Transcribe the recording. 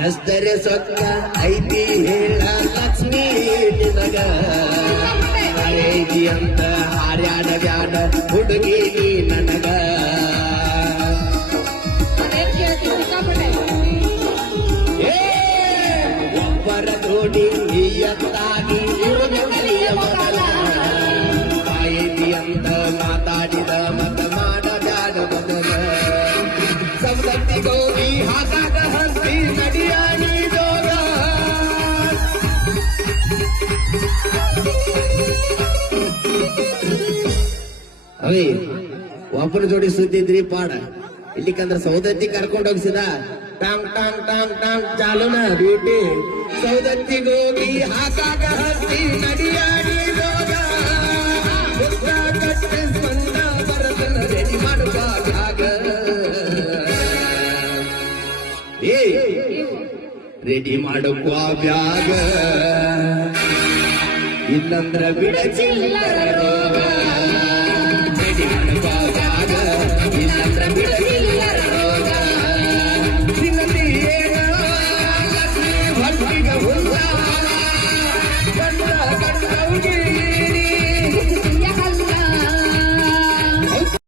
ಎಷ್ಟರೆ ಸೊಕ್ಕ ಐತಿ ಹೇಳ ಲಕ್ಷ್ಮೀ ನಿನಗ ಐತಿ ಅಂತ ಹಾರ್ಯಾಡ ಬ್ಯಾಡ ಹುಡುಗಿ ನನಗ. ಒಬ್ಬರ ನೋಡಿ ನೀಯತ್ತಾಗಿ ಐತಿ ಅಂತ ಮಾತಾಡಿದ ಮತ ಮಾಡ ಬ್ಯಾಡ ಮೊದಲ ಸಂಸತ್ತಿಗೋ ಅವೇ, ಒಬ್ಬನ ಜೋಡಿ ಸುದ್ದಿದ್ರಿ ಪಾಡ. ಇಲ್ಲಿಕಂದ್ರ ಸೌದತ್ತಿ ಕರ್ಕೊಂಡು ಹೋಗ್ಸಿದ. ಟಾಂಗ್ ಟಾಂಗ್ ಟಾಂಗ್ ಟಾಂಗ್, ಚಾಲುನ ಡ್ಯೂಟಿ. ಸೌದತ್ತಿಗೋಗಿ ಹಾಕಾಗ ಹತ್ತಿ ನಡಿಯಾಡಿ ಹೋಗ ಏ ರೆಡಿ ಮಾಡುವ ಬ್ಯಾಗ. ಇಲ್ಲಂದ್ರ ಬಿಡ